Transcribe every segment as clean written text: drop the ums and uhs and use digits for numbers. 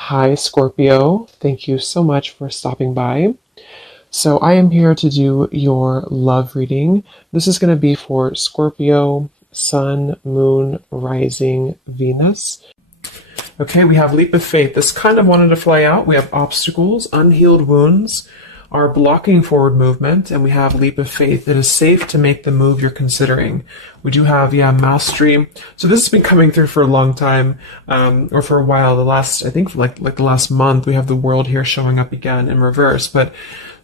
Hi, Scorpio. Thank you so much for stopping by. So, I am here to do your love reading. This is going to be for Scorpio, Sun, Moon, Rising, Venus. Okay, we have leap of faith. This kind of wanted to fly out. We have obstacles, unhealed wounds are blocking forward movement, and we have leap of faith. It is safe to make the move you're considering. We do have, mastery. So this has been coming through for a long time, or for a while. I think like the last month, we have the world here showing up again in reverse. But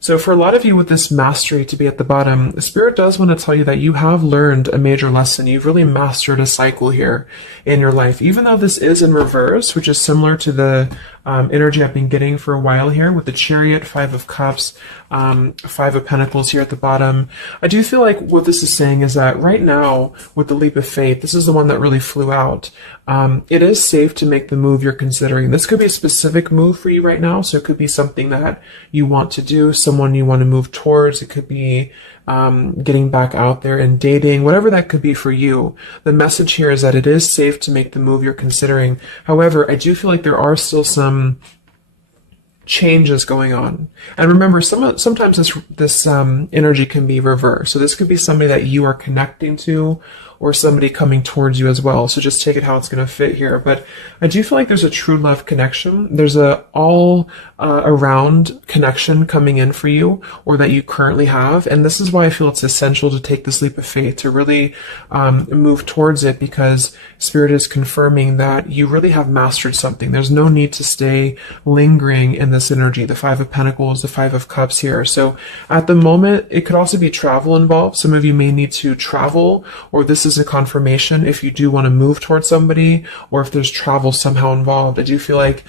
so for a lot of you with this mastery to be at the bottom, the Spirit does want to tell you that you have learned a major lesson. You've really mastered a cycle here in your life. Even though this is in reverse, which is similar to the energy I've been getting for a while here with the Chariot, Five of Cups, Five of Pentacles here at the bottom. I do feel like what this is saying is that right now with the leap of faith, this is the one that really flew out. It is safe to make the move you're considering. This could be a specific move for you right now. So it could be something that you want to do, someone you want to move towards. It could be getting back out there and dating, whatever that could be for you. The message here is that it is safe to make the move you're considering. However, I do feel like there are still some changes going on. And remember, sometimes this energy can be reversed. So this could be somebody that you are connecting to or somebody coming towards you as well. So just take it how it's going to fit here. But I do feel like there's a true love connection. There's a all around connection coming in for you, or that you currently have. And this is why I feel it's essential to take this leap of faith, to really move towards it, because Spirit is confirming that you really have mastered something. There's no need to stay lingering in this energy. The Five of Pentacles, the Five of Cups here. So at the moment, it could also be travel involved. Some of you may need to travel, or this is a confirmation if you do want to move towards somebody, or if there's travel somehow involved. I do feel like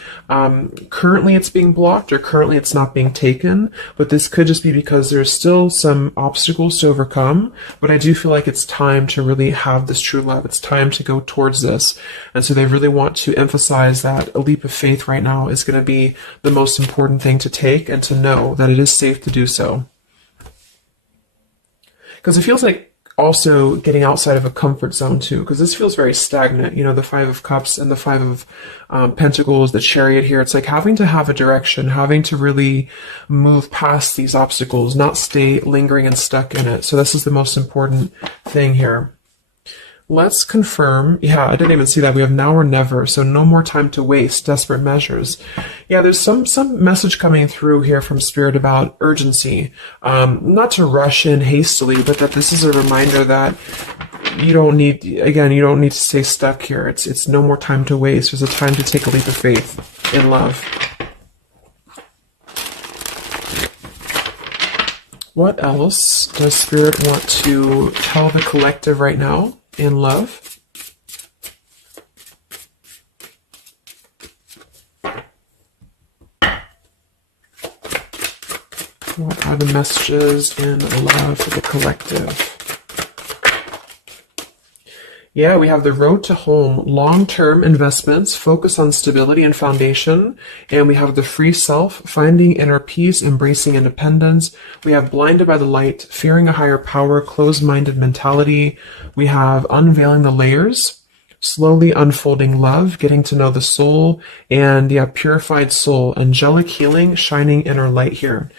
currently it's being blocked, or currently it's not being taken, but this could just be because there's still some obstacles to overcome. But I do feel like it's time to really have this true love. It's time to go towards this. And so they really want to emphasize that a leap of faith right now is going to be the most important thing to take, and to know that it is safe to do so. Because it feels like also getting outside of a comfort zone too, because this feels very stagnant. The Five of Cups and the Five of Pentacles, the Chariot here. It's like having to have a direction, having to really move past these obstacles, not stay lingering and stuck in it. So this is the most important thing here. Let's confirm. Yeah, I didn't even see that. We have now or never. So no more time to waste. Desperate measures. Yeah, there's some message coming through here from Spirit about urgency. Not to rush in hastily, but that this is a reminder that you don't need to stay stuck here. It's no more time to waste. There's a time to take a leap of faith in love. What else does Spirit want to tell the collective right now in love? What are the messages in love for the collective? Yeah, we have the road to home, long-term investments, focus on stability and foundation. And we have the free self, finding inner peace, embracing independence. We have blinded by the light, fearing a higher power, closed-minded mentality. We have unveiling the layers, slowly unfolding love, getting to know the soul, and purified soul, angelic healing, shining inner light here.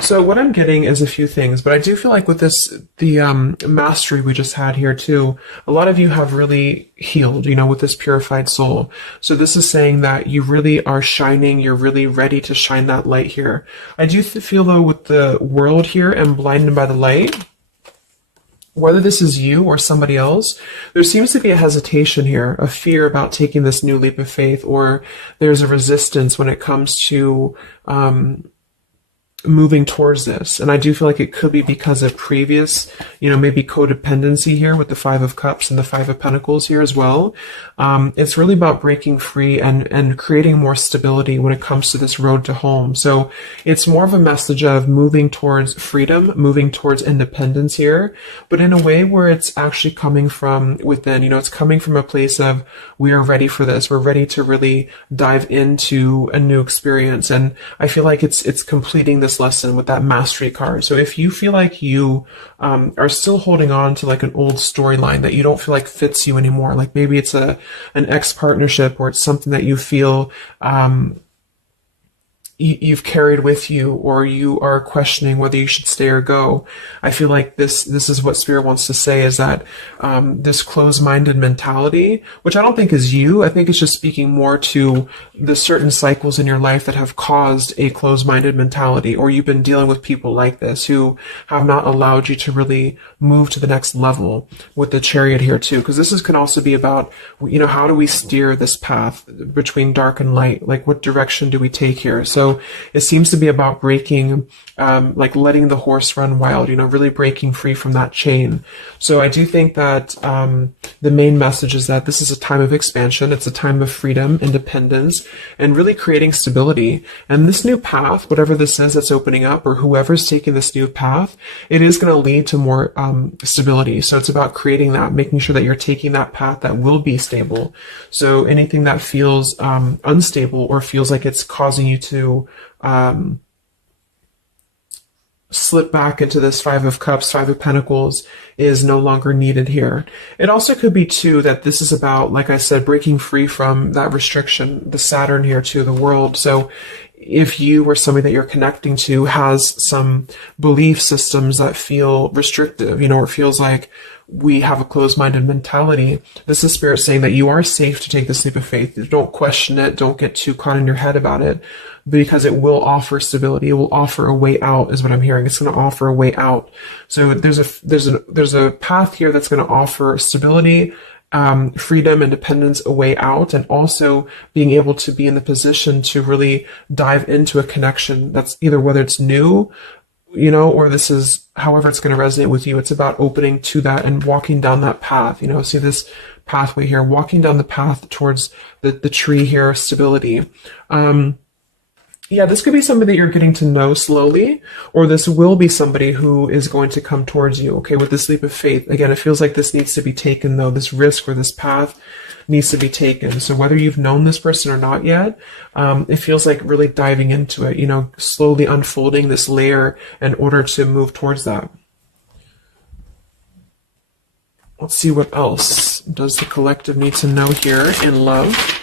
So what I'm getting is a few things, but I do feel like with this, the mastery we just had here too, a lot of you have really healed, with this purified soul. So this is saying that you really are shining, you're really ready to shine that light here. I do feel though with the world here and blinded by the light, whether this is you or somebody else, there seems to be a hesitation here, a fear about taking this new leap of faith, or there's a resistance when it comes to moving towards this. And I do feel like it could be because of previous, maybe codependency here with the Five of Cups and the Five of Pentacles here as well. It's really about breaking free and creating more stability when it comes to this road to home. So it's more of a message of moving towards freedom, moving towards independence here, but in a way where it's actually coming from within. It's coming from a place of, we are ready for this. We're ready to really dive into a new experience. And I feel like it's completing this lesson with that mastery card. So if you feel like you are still holding on to like an old storyline that you don't feel like fits you anymore, like maybe it's an ex partnership, or it's something that you feel you've carried with you, or you are questioning whether you should stay or go. I feel like this is what Spirit wants to say, is that this closed-minded mentality, which I don't think is you, I think it's just speaking more to the certain cycles in your life that have caused a closed-minded mentality, or you've been dealing with people like this who have not allowed you to really move to the next level, with the Chariot here too, because can also be about, how do we steer this path between dark and light? Like, what direction do we take here? So it seems to be about breaking, like letting the horse run wild, really breaking free from that chain. So I do think that the main message is that this is a time of expansion. It's a time of freedom, independence, and really creating stability. And this new path, whatever this is that's opening up, or whoever's taking this new path, it is going to lead to more stability. So it's about creating that, making sure that you're taking that path that will be stable. So anything that feels unstable, or feels like it's causing you to slip back into this Five of Cups, Five of Pentacles, is no longer needed here. It also could be too that this is about, like I said, breaking free from that restriction, the Saturn here too, the world. So if you or somebody that you're connecting to has some belief systems that feel restrictive, or it feels like we have a closed-minded mentality, this is Spirit saying that you are safe to take this leap of faith. Don't question it. Don't get too caught in your head about it, because it will offer stability. It will offer a way out, is what I'm hearing. It's going to offer a way out. So there's a path here that's going to offer stability, freedom, independence, a way out, and also being able to be in the position to really dive into a connection that's either, whether it's new, or this is however it's going to resonate with you. It's about opening to that and walking down that path. See this pathway here, walking down the path towards the tree here, stability. Yeah, this could be somebody that you're getting to know slowly, or this will be somebody who is going to come towards you, okay, with this leap of faith. Again, it feels like this needs to be taken, though. This risk or this path needs to be taken. So whether you've known this person or not yet, it feels like really diving into it, slowly unfolding this layer in order to move towards that. Let's see what else does the collective need to know here in love.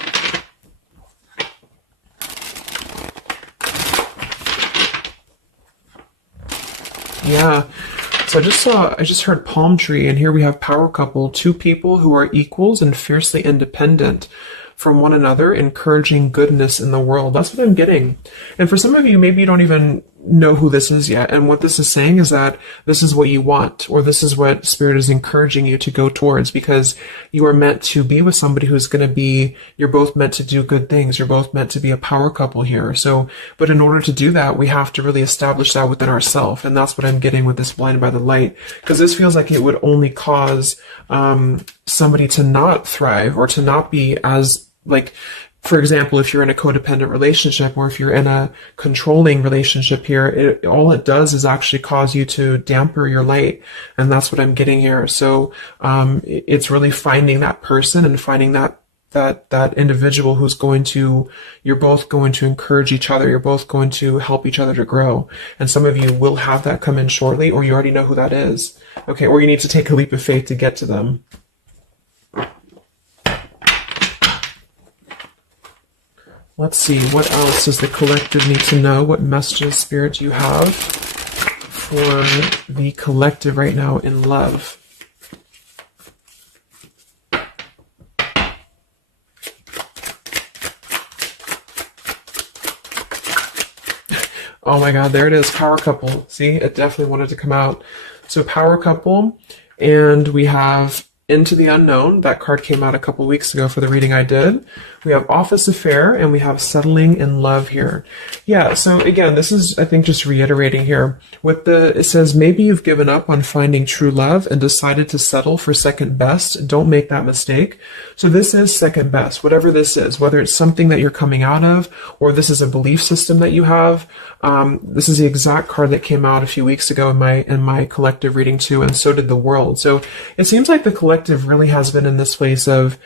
Yeah, so I just heard palm tree, and here we have power couple, two people who are equals and fiercely independent from one another, encouraging goodness in the world. That's what I'm getting. And for some of you, maybe you don't even know who this is yet. And what this is saying is that this is what you want, or this is what Spirit is encouraging you to go towards, because you are meant to be with somebody who's going to be, you're both meant to do good things. You're both meant to be a power couple here. So, but in order to do that, we have to really establish that within ourselves. And that's what I'm getting with this blinded by the light, because this feels like it would only cause somebody to not thrive, or to not be as, like, for example, if you're in a codependent relationship, or if you're in a controlling relationship here, all it does is actually cause you to damper your light. And that's what I'm getting here. So it's really finding that person and finding that individual who's you're both going to encourage each other. You're both going to help each other to grow. And some of you will have that come in shortly, or you already know who that is. Okay. Or you need to take a leap of faith to get to them. Let's see, what else does the collective need to know? What messages, Spirit, do you have for the collective right now in love? Oh my God, there it is, power couple. See, it definitely wanted to come out. So power couple, and we have Into the Unknown. That card came out a couple weeks ago for the reading I did. We have Office Affair, and we have Settling in Love here. Yeah, so again, this is, I think, just reiterating here. It says, maybe you've given up on finding true love and decided to settle for second best. Don't make that mistake. So this is second best, whatever this is, whether it's something that you're coming out of, or this is a belief system that you have. This is the exact card that came out a few weeks ago in my collective reading too, and so did the world. So it seems like the collective really has been in this place of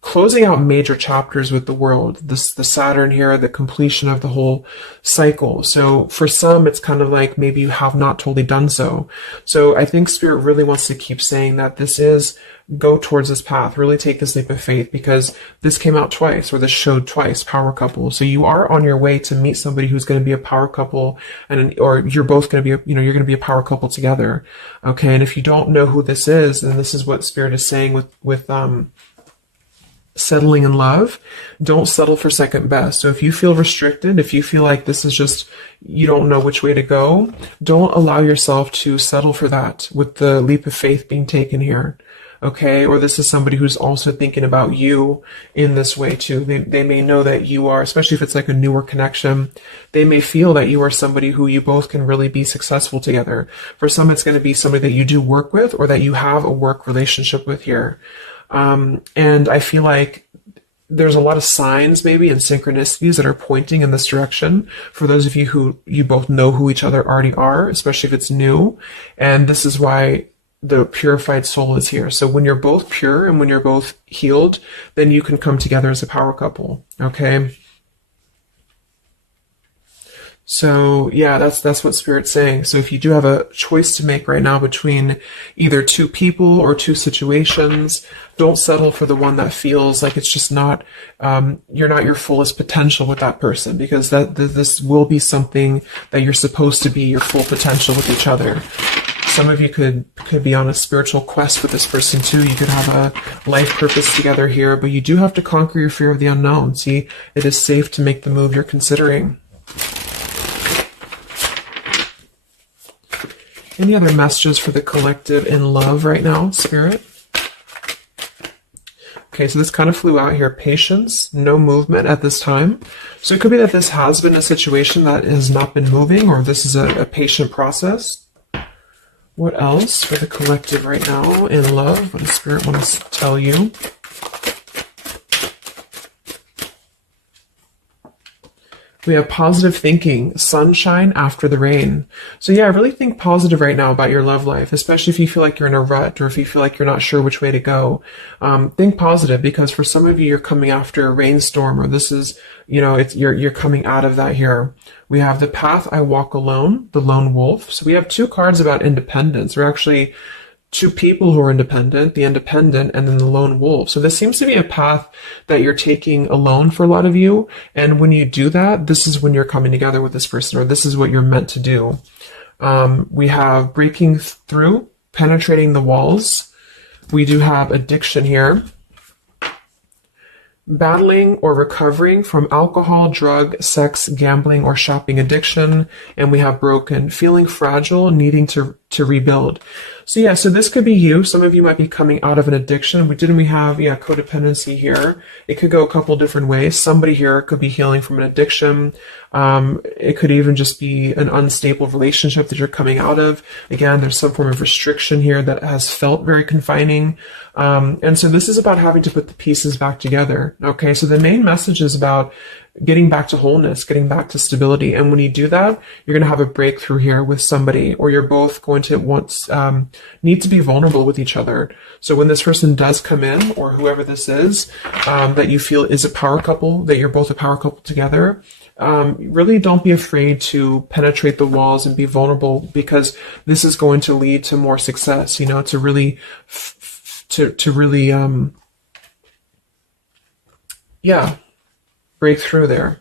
closing out major chapters with the world. The Saturn here, the completion of the whole cycle. So for some, it's kind of like maybe you have not totally done so. So I think Spirit really wants to keep saying that this is, go towards this path, really take this leap of faith, because this came out twice, or this showed twice, power couple. So you are on your way to meet somebody who's going to be a power couple, or you're both going to be, you're going to be a power couple together. Okay. And if you don't know who this is, then this is what Spirit is saying with settling in love. Don't settle for second best. So if you feel restricted, if you feel like this is just, you don't know which way to go, don't allow yourself to settle for that with the leap of faith being taken here. Okay, or this is somebody who's also thinking about you in this way too. They may know that you are, especially if it's like a newer connection, they may feel that you are somebody who you both can really be successful together. For some, it's going to be somebody that you do work with, or that you have a work relationship with here. And I feel like there's a lot of signs maybe and synchronicities that are pointing in this direction for those of you who you both know who each other already are, especially if it's new. And this is why the purified soul is here. So when you're both pure and when you're both healed, then you can come together as a power couple. Okay. So yeah, that's what Spirit's saying. So if you do have a choice to make right now between either two people or two situations, don't settle for the one that feels like it's just not, you're not your fullest potential with that person, because this will be something that you're supposed to be your full potential with each other. Some of you could be on a spiritual quest with this person too. You could have a life purpose together here, but you do have to conquer your fear of the unknown. See, it is safe to make the move you're considering. Any other messages for the collective in love right now, Spirit? Okay, so this kind of flew out here. Patience, no movement at this time. So it could be that this has been a situation that has not been moving, or this is a patient process. What else for the collective right now in love? What does Spirit want to tell you? We have positive thinking, sunshine after the rain. So yeah, really think positive right now about your love life, especially if you feel like you're in a rut, or if you feel like you're not sure which way to go. Think positive, because for some of you, you're coming after a rainstorm, or this is, you're coming out of that here. We have the path I walk alone, the lone wolf. So we have two cards about independence. We're actually two people who are independent, the independent, and then the lone wolf. So this seems to be a path that you're taking alone for a lot of you. And when you do that, this is when you're coming together with this person, or this is what you're meant to do. We have breaking through, penetrating the walls. We do have addiction here. Battling or recovering from alcohol, drug, sex, gambling, or shopping addiction. And we have broken, feeling fragile, needing to rebuild. So yeah, so this could be you. Some of you might be coming out of an addiction. We have, codependency here. It could go a couple different ways. Somebody here could be healing from an addiction. It could even just be an unstable relationship that you're coming out of. Again, there's some form of restriction here that has felt very confining. And so this is about having to put the pieces back together. Okay, so the main message is about getting back to wholeness, getting back to stability. And when you do that, you're going to have a breakthrough here with somebody, or you're both going to need to be vulnerable with each other. So when this person does come in, or whoever this is, that you feel is a power couple, that you're both a power couple together, really don't be afraid to penetrate the walls and be vulnerable, because this is going to lead to more success, to really, break through there.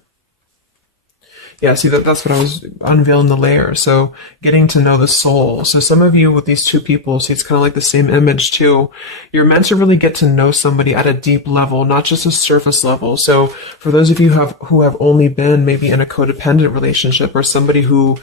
Yeah, see, that's what I was unveiling the layer. So getting to know the soul. So some of you with these two people, see, it's kind of like the same image too. You're meant to really get to know somebody at a deep level, not just a surface level. So for those of you who have only been maybe in a codependent relationship, or somebody who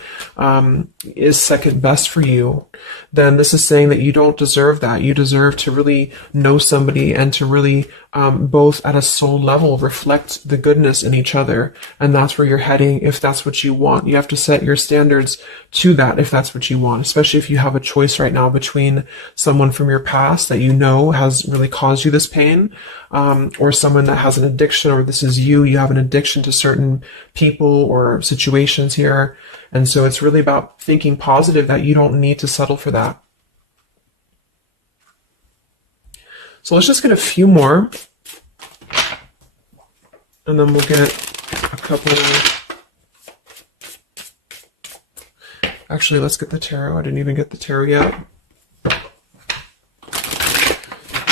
is second best for you, then this is saying that you don't deserve that. You deserve to really know somebody, and to really both at a soul level reflect the goodness in each other. And that's where you're heading if that's what you want. You have to set your standards to that if that's what you want, especially if you have a choice right now between someone from your past that has really caused you this pain, or someone that has an addiction, or this is you have an addiction to certain people or situations here. And so it's really about thinking positive, that you don't need to settle for that. So let's just get a few more And then we'll get a couple. Actually, let's get the tarot. I didn't even get the tarot yet.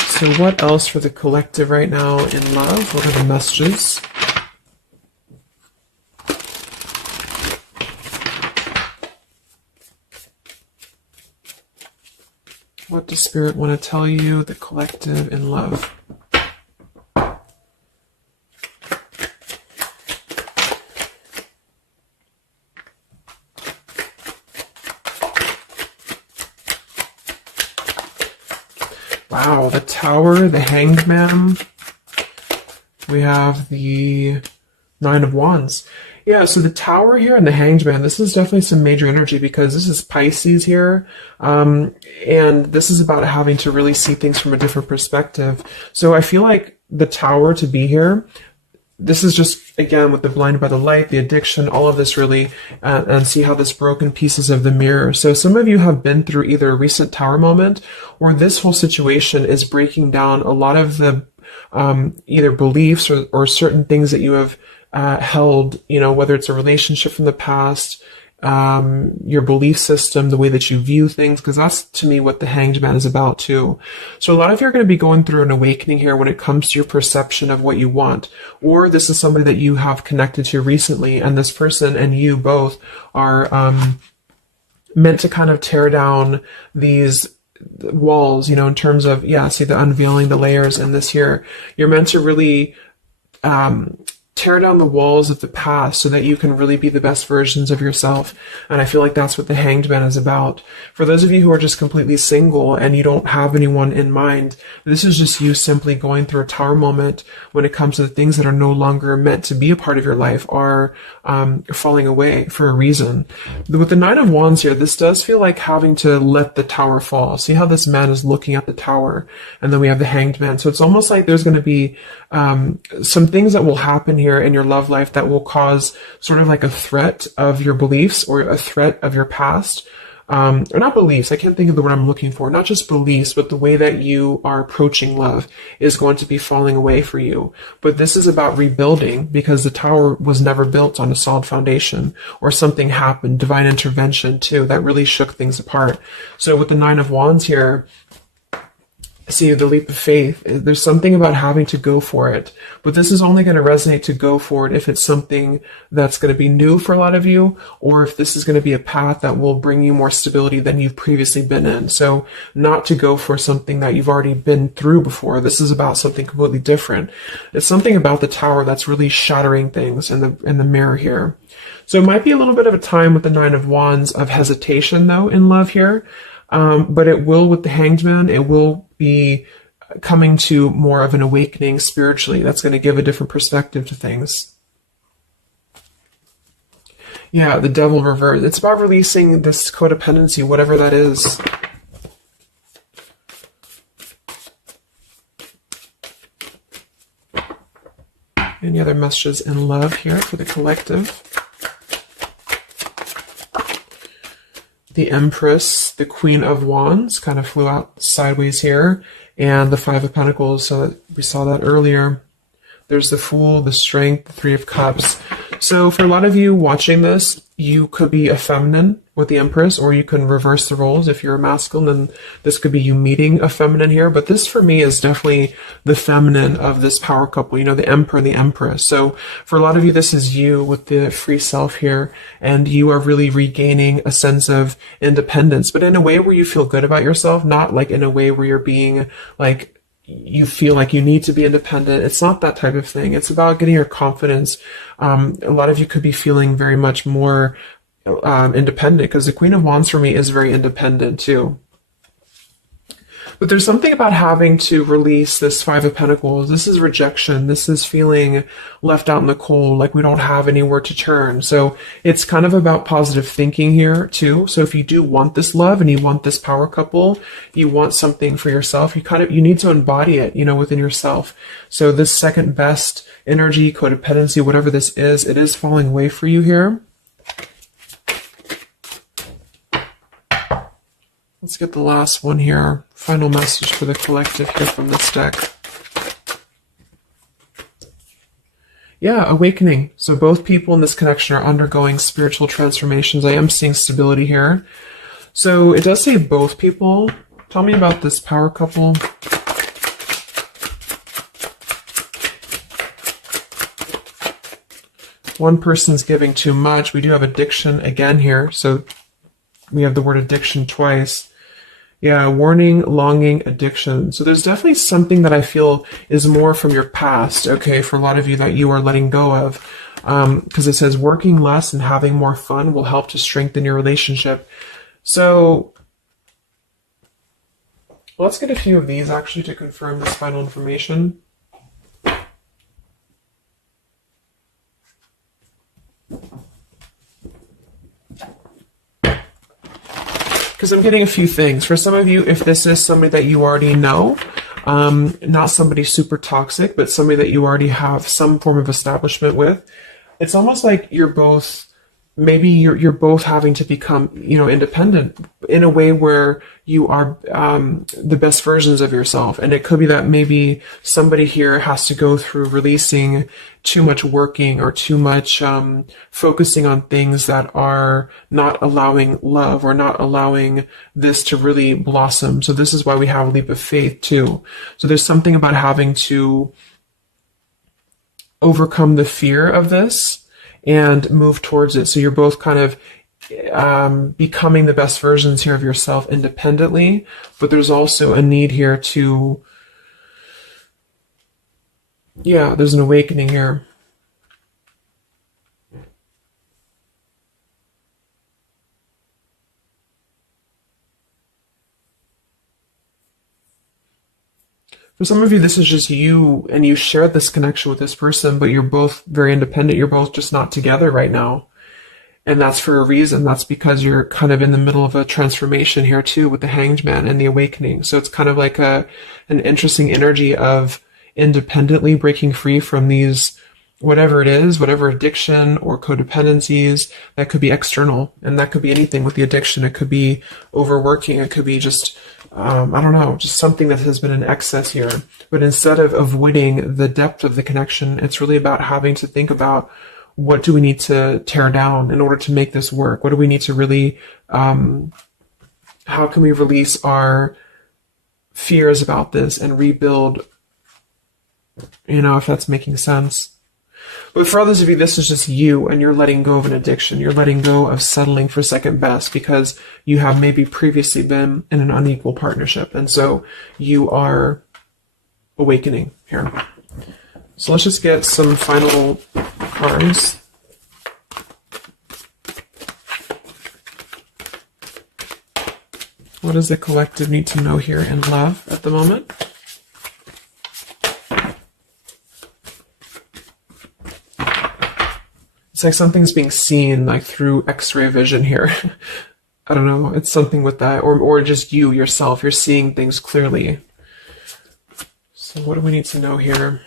So what else for the collective right now in love? What are the messages? What does Spirit want to tell you, the collective in love? Wow, the Tower, the Hanged Man. We have the Nine of Wands. Yeah, so the Tower here and the Hanged Man, this is definitely some major energy because this is Pisces here. And this is about having to really see things from a different perspective. So I feel like the Tower to be here, this is just, again, with the blinded by the light, the addiction, all of this really, and see how this broken pieces of the mirror. So some of you have been through either a recent Tower moment or this whole situation is breaking down a lot of the either beliefs or certain things that you have held, you know, whether it's a relationship from the past, your belief system, the way that you view things, because that's to me what the Hanged Man is about too. So a lot of you are going to be going through an awakening here when it comes to your perception of what you want, or this is somebody that you have connected to recently, and this person and you both are meant to kind of tear down these walls, you know, in terms of, yeah, see the unveiling the layers in this here. You're meant to really tear down the walls of the past so that you can really be the best versions of yourself. And I feel like that's what the Hanged Man is about. For those of you who are just completely single and you don't have anyone in mind, this is just you simply going through a Tower moment when it comes to the things that are no longer meant to be a part of your life are falling away for a reason. With the Nine of Wands here, this does feel like having to let the Tower fall. See how this man is looking at the Tower, and then we have the Hanged Man. So it's almost like there's going to be some things that will happen here in your love life that will cause sort of like a threat of your beliefs or a threat of your past. Or not beliefs, I can't think of the word I'm looking for, not just beliefs, but the way that you are approaching love is going to be falling away for you. But this is about rebuilding because the Tower was never built on a solid foundation, or something happened, divine intervention too, that really shook things apart. So with the Nine of Wands here, see the leap of faith, there's something about having to go for it, but this is only going to resonate to go for it if it's something that's going to be new for a lot of you, or if this is going to be a path that will bring you more stability than you've previously been in. So not to go for something that you've already been through before. This is about something completely different. It's something about the Tower that's really shattering things in the mirror here. So it might be a little bit of a time with the Nine of Wands of hesitation though in love here. But it will, with the Hanged Man, it will be coming to more of an awakening spiritually. That's going to give a different perspective to things. Yeah, the Devil reverse. It's about releasing this codependency, whatever that is. Any other messages in love here for the collective? The Empress, the Queen of Wands, kind of flew out sideways here, and the Five of Pentacles, so we saw that earlier. There's the Fool, the Strength, the Three of Cups. So for a lot of you watching this, you could be a feminine with the Empress, or you can reverse the roles. If you're a masculine, then this could be you meeting a feminine here. But this for me is definitely the feminine of this power couple, you know, the Emperor and the Empress. So for a lot of you, this is you with the free self here, and you are really regaining a sense of independence, but in a way where you feel good about yourself, not like in a way where you're being like, you feel like you need to be independent. It's not that type of thing. It's about getting your confidence. A lot of you could be feeling very much more independent, because the Queen of Wands for me is very independent too. But there's something about having to release this Five of Pentacles. This is rejection. This is feeling left out in the cold, like we don't have anywhere to turn. So it's kind of about positive thinking here too. So if you do want this love and you want this power couple, you want something for yourself, you need to embody it, you know, within yourself. So this second best energy, codependency, whatever this is, it is falling away for you here. Let's get the last one here. Final message for the collective here from this deck. Yeah, awakening. So both people in this connection are undergoing spiritual transformations. I am seeing stability here. So it does say both people. Tell me about this power couple. One person's giving too much. We do have addiction again here. So we have the word addiction twice. Yeah, warning, longing, addiction. So there's definitely something that I feel is more from your past, okay, for a lot of you that you are letting go of. Because it says working less and having more fun will help to strengthen your relationship. So let's get a few of these actually to confirm this final information. Because I'm getting a few things. For some of you, if this is somebody that you already know, not somebody super toxic, but somebody that you already have some form of establishment with, it's almost like you're both, maybe you're both having to become, independent in a way where you are the best versions of yourself. And it could be that maybe somebody here has to go through releasing too much working or too much focusing on things that are not allowing love or not allowing this to really blossom. So this is why we have a leap of faith too. So there's something about having to overcome the fear of this and move towards it. So you're both kind of becoming the best versions here of yourself independently, but there's also a need here to, there's an awakening here. For some of you, this is just you, and you share this connection with this person, but you're both very independent. You're both just not together right now. And that's for a reason. That's because you're kind of in the middle of a transformation here too with the Hanged Man and the awakening. So it's kind of like an interesting energy of independently breaking free from these, whatever it is, whatever addiction or codependencies that could be external. And that could be anything with the addiction. It could be overworking. It could be just, I don't know, just something that has been in excess here. But instead of avoiding the depth of the connection, it's really about having to think about, what do we need to tear down in order to make this work? What do we need to really, how can we release our fears about this and rebuild, if that's making sense. But for others of you, this is just you, and you're letting go of an addiction. You're letting go of settling for second best because you have maybe previously been in an unequal partnership. And so you are awakening here. So let's just get some final cards. What does the collective need to know here in love at the moment? It's like something's being seen like through X-ray vision here. I don't know. It's something with that. Or just you, yourself. You're seeing things clearly. So what do we need to know here?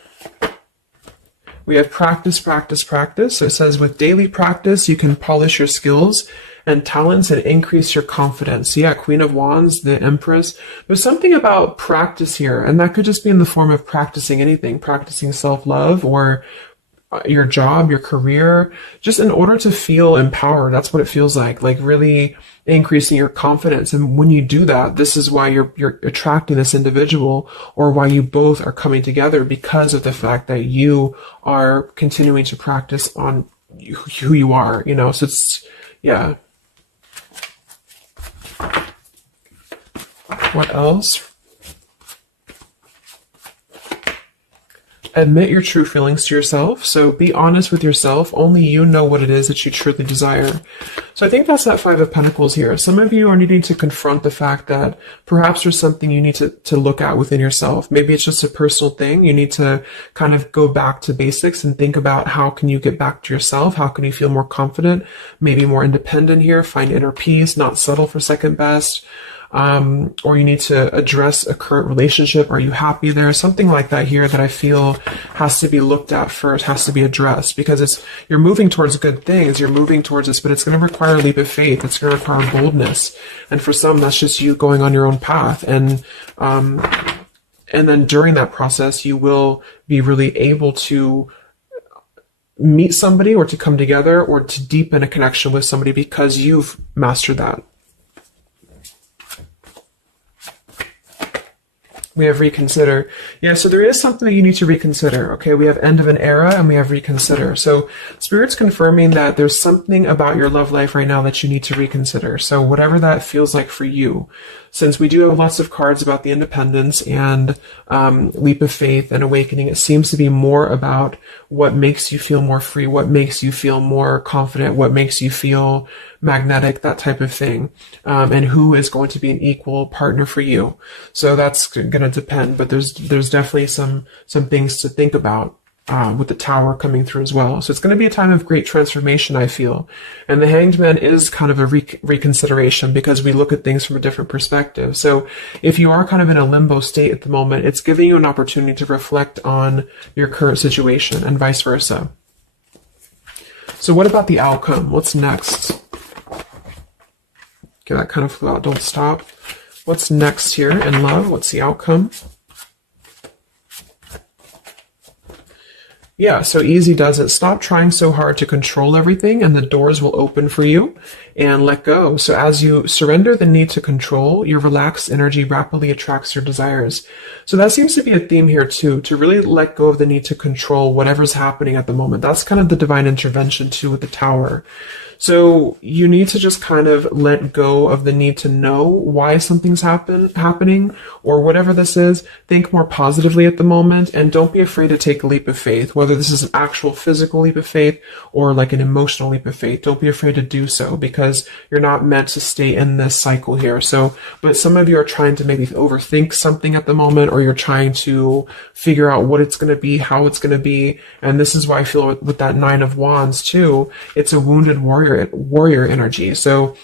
We have practice, practice, practice. So it says with daily practice, you can polish your skills and talents and increase your confidence. So yeah, Queen of Wands, the Empress. There's something about practice here. And that could just be in the form of practicing anything. Practicing self-love or your job, your career, just in order to feel empowered. That's what it feels like really increasing your confidence. And when you do that, this is why you're attracting this individual, or why you both are coming together, because of the fact that you are continuing to practice on who you are, so it's, yeah. What else? Admit your true feelings to yourself. So be honest with yourself. Only you know what it is that you truly desire. So I think that's that Five of Pentacles here. Some of you are needing to confront the fact that perhaps there's something you need to look at within yourself. Maybe it's just a personal thing. You need to kind of go back to basics and think about how can you get back to yourself? How can you feel more confident, maybe more independent here, find inner peace, not settle for second best. Or you need to address a current relationship. Are you happy there? Something like that here that I feel has to be looked at first, has to be addressed, because you're moving towards good things. You're moving towards this, but it's going to require a leap of faith. It's going to require boldness. And for some, that's just you going on your own path. And then during that process, you will be really able to meet somebody or to come together or to deepen a connection with somebody because you've mastered that. We have reconsider. Yeah, so there is something that you need to reconsider. Okay, we have end of an era and we have reconsider. So Spirit's confirming that there's something about your love life right now that you need to reconsider. So whatever that feels like for you. Since we do have lots of cards about the independence and leap of faith and awakening, it seems to be more about what makes you feel more free, what makes you feel more confident, what makes you feel magnetic, that type of thing, and who is going to be an equal partner for you. So that's going to depend, but there's definitely some things to think about. With the Tower coming through as well. So it's going to be a time of great transformation, I feel. And the Hanged Man is kind of a reconsideration because we look at things from a different perspective. So if you are kind of in a limbo state at the moment, it's giving you an opportunity to reflect on your current situation and vice versa. So what about the outcome? What's next? Okay, that kind of flew out. Don't stop. What's next here in love? What's the outcome? Yeah, so easy does it. Stop trying so hard to control everything and the doors will open for you, and let go. So as you surrender the need to control, your relaxed energy rapidly attracts your desires. So that seems to be a theme here too, to really let go of the need to control whatever's happening at the moment. That's kind of the divine intervention too with the Tower. So you need to just kind of let go of the need to know why something's happening or whatever this is. Think more positively at the moment and don't be afraid to take a leap of faith, whether this is an actual physical leap of faith or like an emotional leap of faith. Don't be afraid to do so because you're not meant to stay in this cycle here. So, but some of you are trying to maybe overthink something at the moment, or you're trying to figure out what it's going to be, how it's going to be. And this is why I feel with that Nine of Wands too, it's a wounded warrior energy. So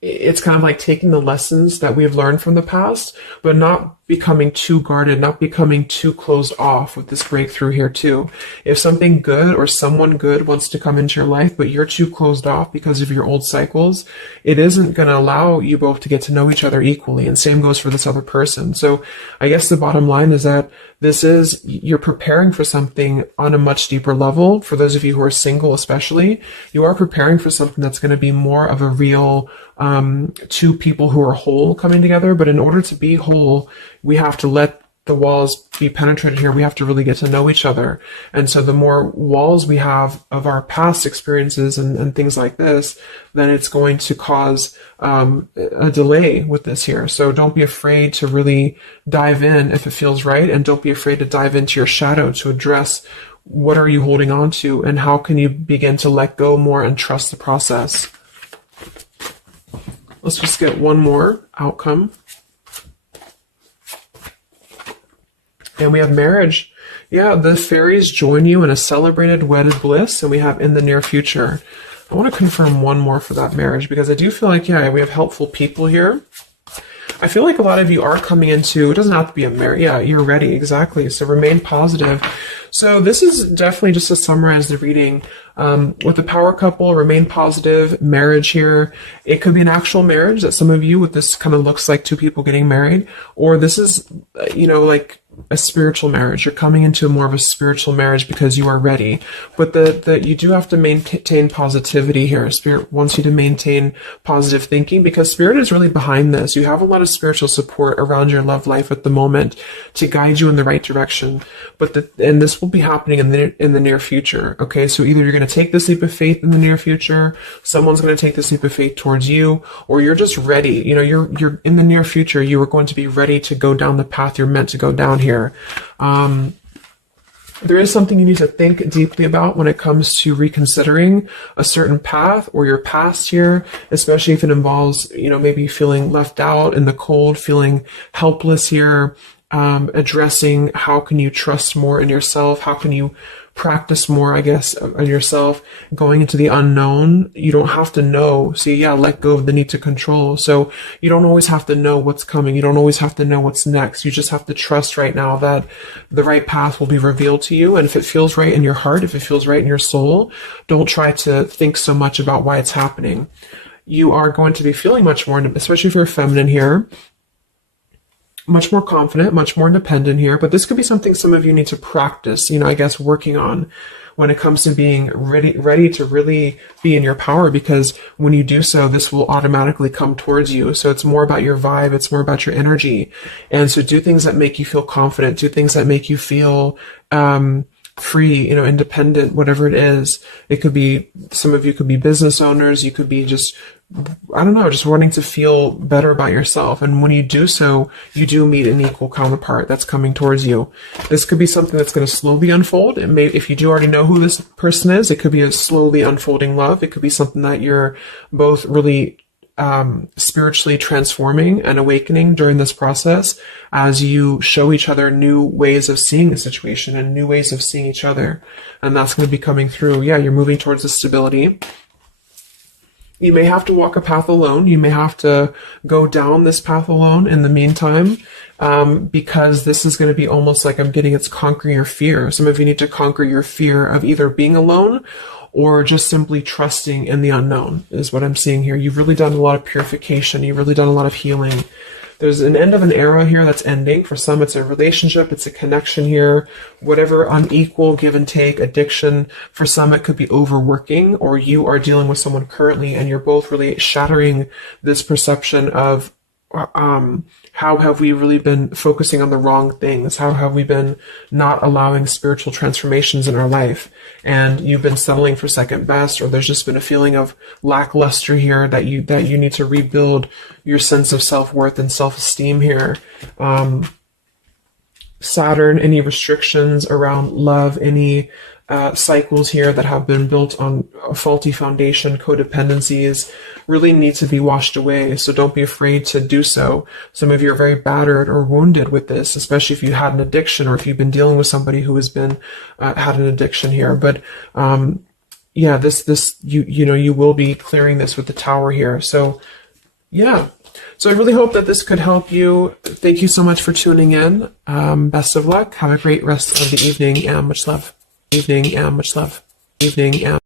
it's kind of like taking the lessons that we've learned from the past, but not becoming too guarded, not becoming too closed off with this breakthrough here too. If something good or someone good wants to come into your life, but you're too closed off because of your old cycles, it isn't going to allow you both to get to know each other equally. And same goes for this other person. So I guess the bottom line is that you're preparing for something on a much deeper level. For those of you who are single, especially, you are preparing for something that's going to be more of a real two people who are whole coming together. But in order to be whole, we have to let the walls be penetrated here. We have to really get to know each other. And so the more walls we have of our past experiences and things like this, then it's going to cause a delay with this here. So don't be afraid to really dive in if it feels right. And don't be afraid to dive into your shadow to address what are you holding on to and how can you begin to let go more and trust the process. Let's just get one more outcome. And we have marriage. Yeah, the fairies join you in a celebrated wedded bliss, and we have in the near future. I want to confirm one more for that marriage because I do feel like, yeah, we have helpful people here. I feel like a lot of you are coming into, it doesn't have to be a marriage. Yeah, you're ready. Exactly. So remain positive. So this is definitely just to summarize the reading. With the power couple, remain positive, marriage here. It could be an actual marriage that some of you with this kind of looks like two people getting married, or this is, like a spiritual marriage. You're coming into more of a spiritual marriage because you are ready. But you do have to maintain positivity here. Spirit wants you to maintain positive thinking because Spirit is really behind this. You have a lot of spiritual support around your love life at the moment to guide you in the right direction. And this will be happening in the near future. Okay, so either you're going to take this leap of faith in the near future, someone's going to take this leap of faith towards you, or you're just ready. You're in the near future, you are going to be ready to go down the path you're meant to go down here. There is something you need to think deeply about when it comes to reconsidering a certain path or your past here, especially if it involves, maybe feeling left out in the cold, feeling helpless here, addressing how can you trust more in yourself, how can you practice more, I guess, on yourself, going into the unknown. You don't have to know. See, yeah, let go of the need to control. So you don't always have to know what's coming. You don't always have to know what's next. You just have to trust right now that the right path will be revealed to you. And if it feels right in your heart, if it feels right in your soul, don't try to think so much about why it's happening. You are going to be feeling much more, especially if you're feminine here, much more confident, much more independent here, but this could be something some of you need to practice, I guess, working on. when it comes to being ready to really be in your power, because when you do so, this will automatically come towards you. So it's more about your vibe. It's more about your energy. And so do things that make you feel confident, do things that make you feel, free, independent, whatever it is. It could be, some of you could be business owners. You could be just, I don't know, just wanting to feel better about yourself. And when you do so, you do meet an equal counterpart that's coming towards you. This could be something that's going to slowly unfold. It may, if you do already know who this person is, it could be a slowly unfolding love. It could be something that you're both really spiritually transforming and awakening during this process as you show each other new ways of seeing the situation and new ways of seeing each other. And that's going to be coming through. Yeah, you're moving towards the stability. You may have to walk a path alone. You may have to go down this path alone in the meantime, because this is going to be almost like I'm getting it's conquering your fear. Some of you need to conquer your fear of either being alone or just simply trusting in the unknown is what I'm seeing here. You've really done a lot of purification. You've really done a lot of healing. There's an end of an era here that's ending. For some, it's a relationship. It's a connection here. Whatever unequal give and take, addiction. For some, it could be overworking, or you are dealing with someone currently and you're both really shattering this perception of how have we really been focusing on the wrong things? How have we been not allowing spiritual transformations in our life? And you've been settling for second best, or there's just been a feeling of lackluster here that you need to rebuild your sense of self-worth and self-esteem here. Saturn, any restrictions around love, any cycles here that have been built on a faulty foundation, codependencies, really need to be washed away. So don't be afraid to do so. Some of you are very battered or wounded with this, especially if you had an addiction, or if you've been dealing with somebody who has been had an addiction here. But yeah, you will be clearing this with the Tower here. So yeah. So I really hope that this could help you. Thank you so much for tuning in. Best of luck. Have a great rest of the evening, and much love. Evening, and much love. Evening, and